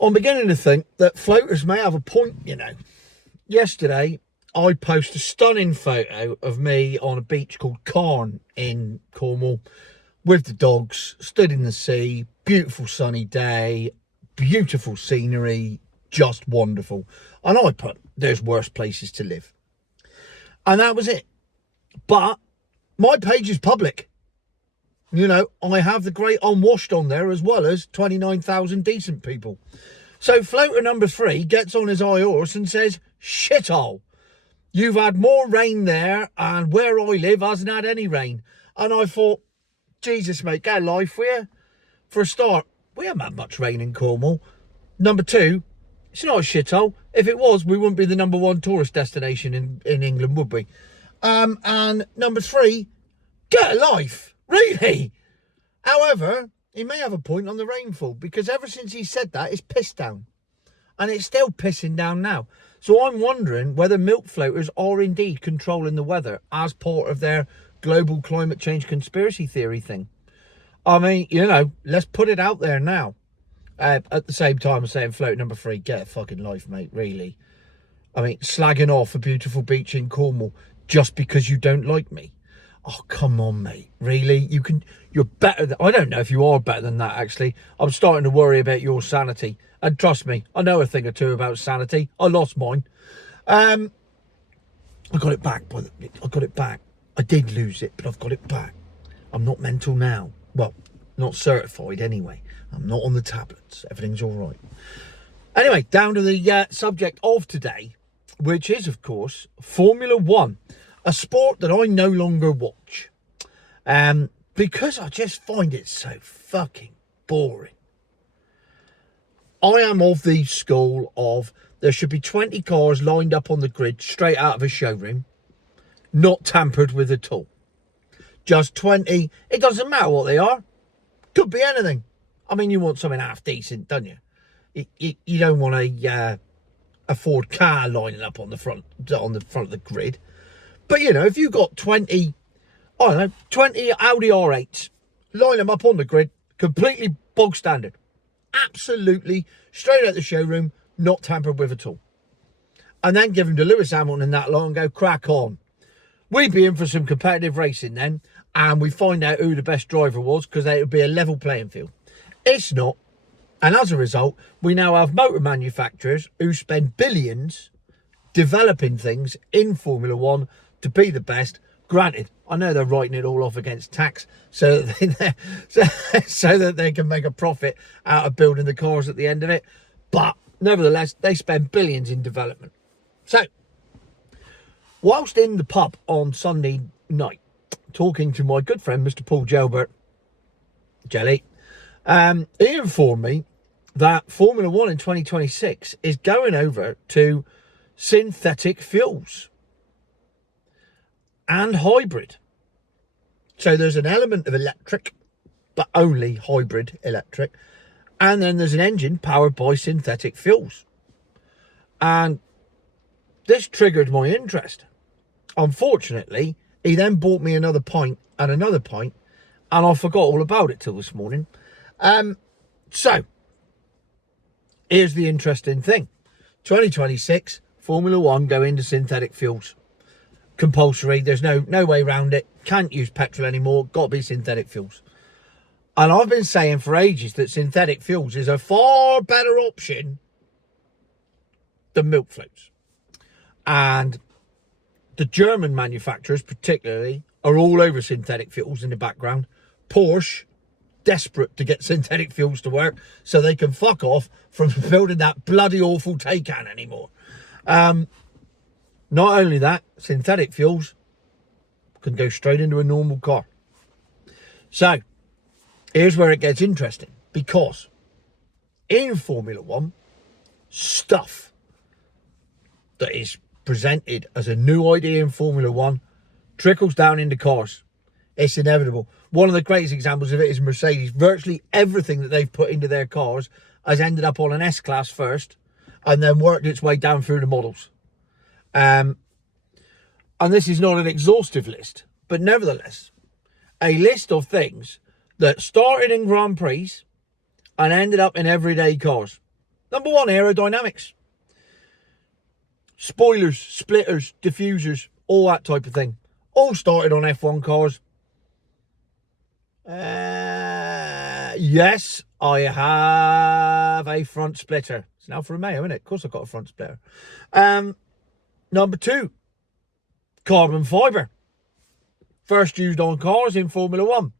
I'm beginning to think that floaters may have a point, you know. Yesterday, I posted a stunning photo of me on a beach called Corn in Cornwall with the dogs, stood in the sea, beautiful sunny day, beautiful scenery, just wonderful. And I put, there's worse places to live. And that was it. But my page is public. You know, I have the great unwashed on there as well as 29,000 decent people. So floater number 3 gets on his high horse and says, shithole, you've had more rain there and where I live hasn't had any rain. And I thought, Jesus, mate, get a life for you. For a start, we haven't had much rain in Cornwall. Number 2, it's not a shithole. If it was, we wouldn't be the number 1 tourist destination in England, would we? And number 3, get a life. Really? However, he may have a point on the rainfall, because ever since he said that, it's pissed down. And it's still pissing down now. So I'm wondering whether milk floaters are indeed controlling the weather as part of their global climate change conspiracy theory thing. I mean, you know, let's put it out there now. At the same time, I'm saying float number 3, get a fucking life, mate, really. I mean, slagging off a beautiful beach in Cornwall just because you don't like me. Oh, come on, mate. Really? You're better than... I don't know if you are better than that, actually. I'm starting to worry about your sanity. And trust me, I know a thing or two about sanity. I lost mine. I got it back. I got it back. I did lose it, but I've got it back. I'm not mental now. Well, not certified anyway. I'm not on the tablets. Everything's all right. Anyway, down to the subject of today, which is, of course, Formula 1. A sport that I no longer watch. Because I just find it so fucking boring. I am of the school of there should be 20 cars lined up on the grid straight out of a showroom, not tampered with at all. Just 20. It doesn't matter what they are. Could be anything. I mean, you want something half decent, don't you? You don't want a Ford car lining up on the front of the grid. But, you know, if you've got 20 Audi R8s, line them up on the grid, completely bog standard. Absolutely straight out the showroom, not tampered with at all. And then give them to Lewis Hamilton in that lot and go, crack on. We'd be in for some competitive racing then, and we find out who the best driver was, because it would be a level playing field. It's not. And as a result, we now have motor manufacturers who spend billions developing things in Formula 1 to be the best. Granted, I know they're writing it all off against tax so that they can make a profit out of building the cars at the end of it. But nevertheless, they spend billions in development. So, whilst in the pub on Sunday night, talking to my good friend, Mr. Paul Gelbert, Jelly, he informed me that Formula 1 in 2026 is going over to synthetic fuels and hybrid. So there's an element of electric, but only hybrid electric. And then there's an engine powered by synthetic fuels. And this triggered my interest. Unfortunately, he then bought me another pint and another pint, and I forgot all about it till this morning. So, here's the interesting thing. 2026, Formula 1 go into synthetic fuels. Compulsory. There's no way around it. Can't use petrol anymore. Got to be synthetic fuels. And I've been saying for ages that synthetic fuels is a far better option than milk floats. And the German manufacturers particularly are all over synthetic fuels in the background. Porsche, desperate to get synthetic fuels to work so they can fuck off from building that bloody awful Taycan anymore. Not only that, synthetic fuels can go straight into a normal car. So, here's where it gets interesting. Because in Formula 1, stuff that is presented as a new idea in Formula 1 trickles down into cars. It's inevitable. One of the greatest examples of it is Mercedes. Virtually everything that they've put into their cars has ended up on an S-Class first and then worked its way down through the models. And this is not an exhaustive list, but nevertheless, a list of things that started in Grand Prix and ended up in everyday cars. Number one, aerodynamics. Spoilers, splitters, diffusers, all that type of thing. All started on F1 cars. Yes, I have a front splitter. It's an Alfa Romeo, isn't it? Of course I've got a front splitter. Number two, carbon fibre. First used on cars in Formula One.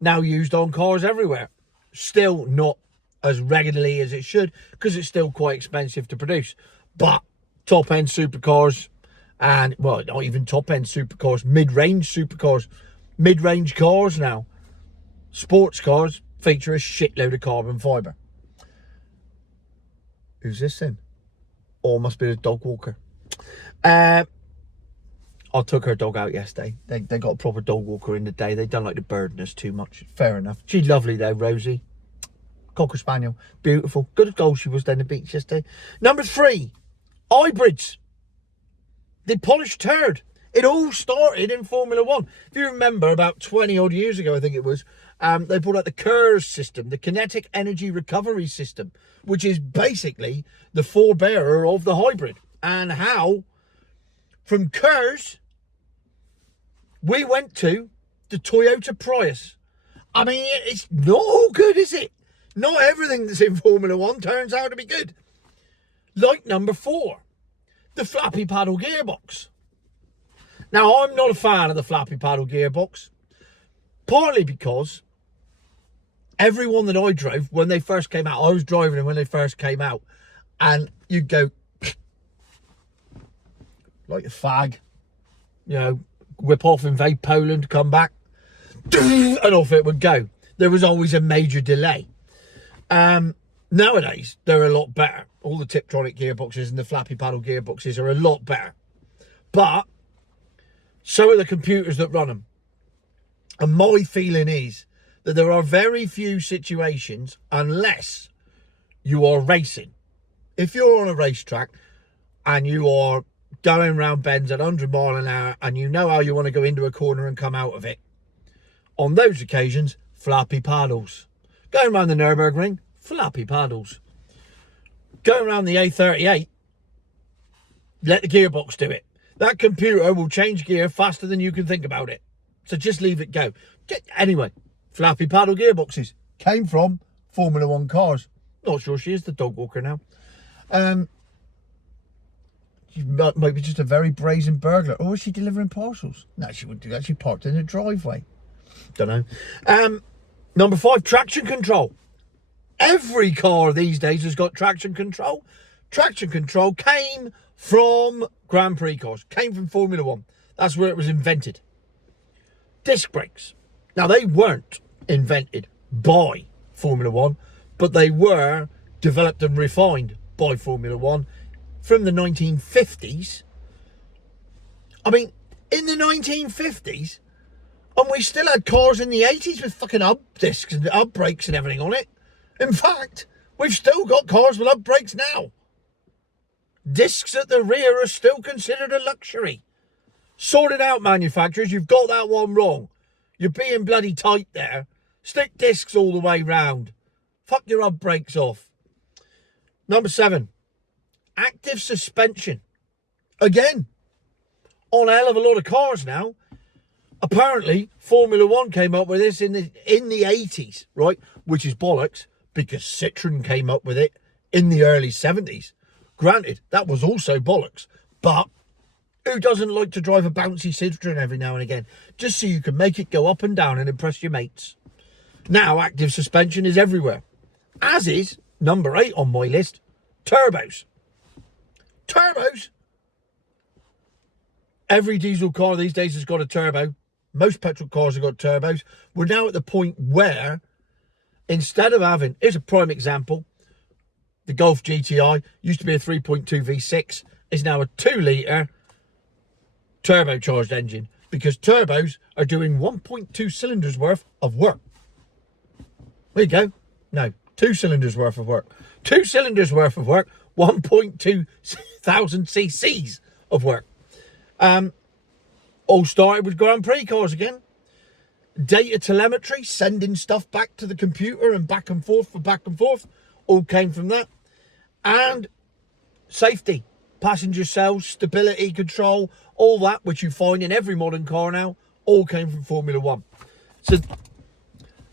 Now used on cars everywhere. Still not as regularly as it should because it's still quite expensive to produce. But top-end supercars and, well, not even top-end supercars, mid-range supercars, mid-range cars now, sports cars feature a shitload of carbon fibre. Who's this then? Oh, must be the dog walker. I took her dog out yesterday. They got a proper dog walker in the day. They don't like to burden us too much. Fair enough. She's lovely though, Rosie. Cocker Spaniel. Beautiful. Good as gold she was down the beach yesterday. Number three, hybrids. The polished turd. It all started in Formula One. If you remember, about 20 odd years ago, I think it was, they brought out the KERS system, the kinetic energy recovery system, which is basically the forebearer of the hybrid. And how, from KERS, we went to the Toyota Prius. I mean, it's not all good, is it? Not everything that's in Formula One turns out to be good. Like number four, the flappy paddle gearbox. Now, I'm not a fan of the flappy paddle gearbox, partly because everyone that I drove, when they first came out, I was driving them when they first came out, and you'd go, like a fag, you know, whip off, invade Poland, come back, and off it would go. There was always a major delay. Nowadays, they're a lot better. All the Tiptronic gearboxes and the flappy paddle gearboxes are a lot better. But so are the computers that run them. And my feeling is that there are very few situations, unless you are racing. If you're on a racetrack and you are going around bends at 100 mile an hour and you know how you want to go into a corner and come out of it, on those occasions, flappy paddles. Going around the Nürburgring, flappy paddles. Going around the A38, let the gearbox do it. That computer will change gear faster than you can think about it. So just leave it go. Anyway, flappy paddle gearboxes came from Formula One cars. Not sure she is the dog walker now. She might be just a very brazen burglar. Or is she delivering parcels? No, she wouldn't do that. She parked in the driveway. Don't know. Number five, traction control. Every car these days has got traction control. Traction control came from Grand Prix cars, came from Formula One. That's where it was invented. Disc brakes. Now, they weren't invented by Formula One, but they were developed and refined by Formula One from the 1950s. I mean, in the 1950s, and we still had cars in the 80s with fucking hub discs and hub brakes and everything on it. In fact, we've still got cars with hub brakes now. Discs at the rear are still considered a luxury. Sort it out, manufacturers. You've got that one wrong. You're being bloody tight there. Stick discs all the way round. Fuck your hub brakes off. Number seven, active suspension. Again, on a hell of a lot of cars now. Apparently, Formula One came up with this in the 80s, right? Which is bollocks, because Citroën came up with it in the early 70s. Granted, that was also bollocks, but who doesn't like to drive a bouncy Citroën every now and again, just so you can make it go up and down and impress your mates? Now, active suspension is everywhere, as is, number 8 on my list, turbos. Turbos? Every diesel car these days has got a turbo. Most petrol cars have got turbos. We're now at the point where, instead of having, here's a prime example, the Golf GTI used to be a 3.2 V6, is now a 2-litre turbocharged engine, because turbos are doing 1.2 cylinders worth of work. There you go. No, 2 cylinders worth of work. 2 cylinders worth of work, 1.2 thousand cc's of work. All started with Grand Prix cars again. Data telemetry, sending stuff back to the computer and back and forth, all came from that. and safety, passenger cells, stability control, all that, which you find in every modern car now, all came from Formula One. So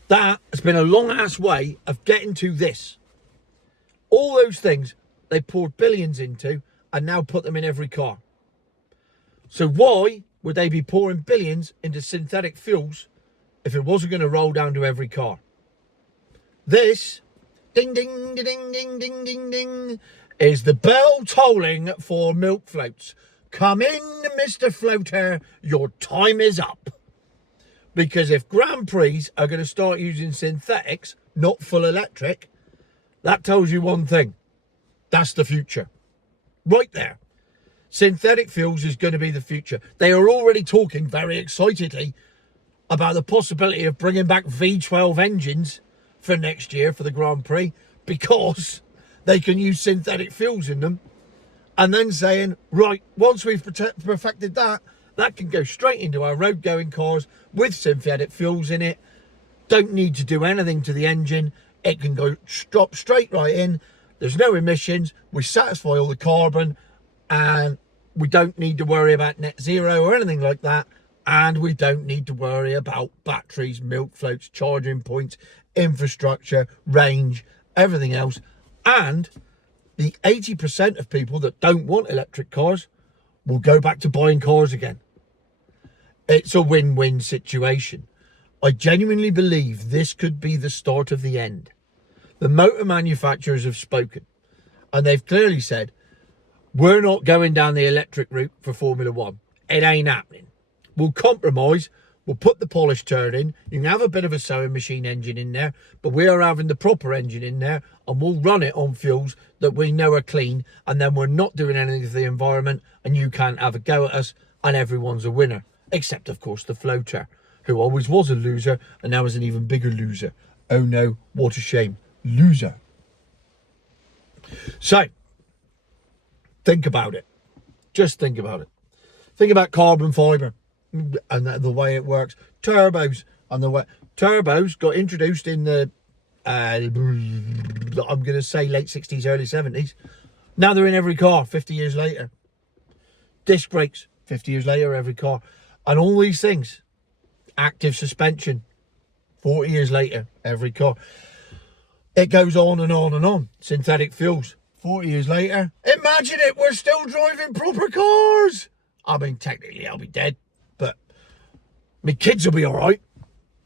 that has been a long ass way of getting to this. All those things they poured billions into and now put them in every car. So why would they be pouring billions into synthetic fuels if it wasn't going to roll down to every car? This, ding, ding, ding, ding, ding, ding, ding, is the bell tolling for milk floats. Come in, Mr. Floater, your time is up. Because if Grand Prix are going to start using synthetics, not full electric, that tells you one thing. That's the future. Right there. Synthetic fuels is going to be the future. They are already talking very excitedly about the possibility of bringing back V12 engines for next year for the Grand Prix because they can use synthetic fuels in them. And then saying, right, once we've perfected that, that can go straight into our road-going cars with synthetic fuels in it. Don't need to do anything to the engine. It can go drop straight right in. There's no emissions. We satisfy all the carbon and we don't need to worry about net zero or anything like that. And we don't need to worry about batteries, milk floats, charging points, infrastructure, range, everything else. And the 80% of people that don't want electric cars will go back to buying cars again. It's a win-win situation. I genuinely believe this could be the start of the end. The motor manufacturers have spoken and they've clearly said, we're not going down the electric route for Formula One. It ain't happening. We'll compromise. We'll put the polish turd in. You can have a bit of a sewing machine engine in there, but we are having the proper engine in there and we'll run it on fuels that we know are clean, and then we're not doing anything to the environment and you can't have a go at us and everyone's a winner. Except, of course, the floater, who always was a loser and now is an even bigger loser. Oh no, what a shame. Loser. So, think about it. Just think about it. Think about carbon fibre and the way it works. Turbos and the way turbos got introduced in the I'm going to say late 60s, early 70s. Now they're in every car 50 years later. Disc brakes 50 years later, every car. And all these things. Active suspension 40 years later, every car. It goes on and on and on. Synthetic fuels 40 years later. Imagine it, we're still driving proper cars. I mean, technically I'll be dead, but my kids will be all right.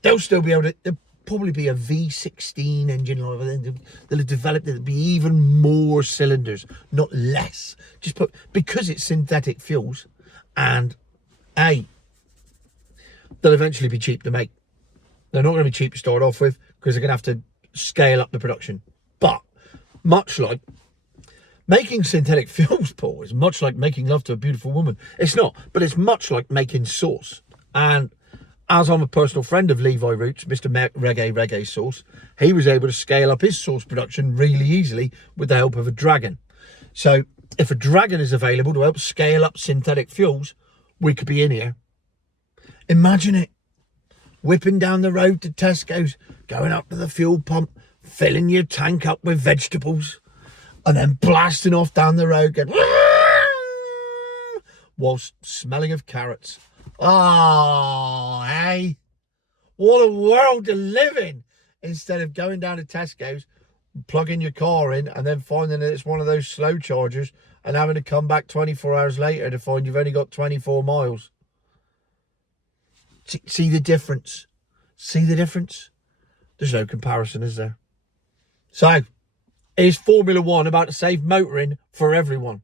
They'll still be able to, there'll probably be a V16 engine. They'll have developed it to be even more cylinders, not less. Just put, because it's synthetic fuels, and they'll eventually be cheap to make. They're not going to be cheap to start off with because they're going to have to scale up the production. But much like making synthetic fuels, Paul, is much like making love to a beautiful woman. It's not, but it's much like making sauce. And as I'm a personal friend of Levi Roots, Mr. Reggae Sauce, he was able to scale up his sauce production really easily with the help of a dragon. So if a dragon is available to help scale up synthetic fuels, we could be in here. Imagine it. Whipping down the road to Tesco's, going up to the fuel pump, filling your tank up with vegetables, and then blasting off down the road, going, whilst smelling of carrots. Oh, hey, what a world to live in. Instead of going down to Tesco's, plugging your car in, and then finding that it's one of those slow chargers and having to come back 24 hours later to find you've only got 24 miles. See the difference? See the difference? There's no comparison, is there? So, is Formula One about to save motoring for everyone?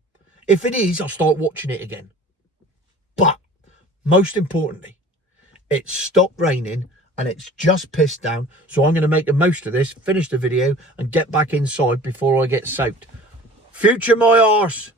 If it is, I'll start watching it again. But, most importantly, it's stopped raining and it's just pissed down. So I'm going to make the most of this, finish the video and get back inside before I get soaked. Future my arse.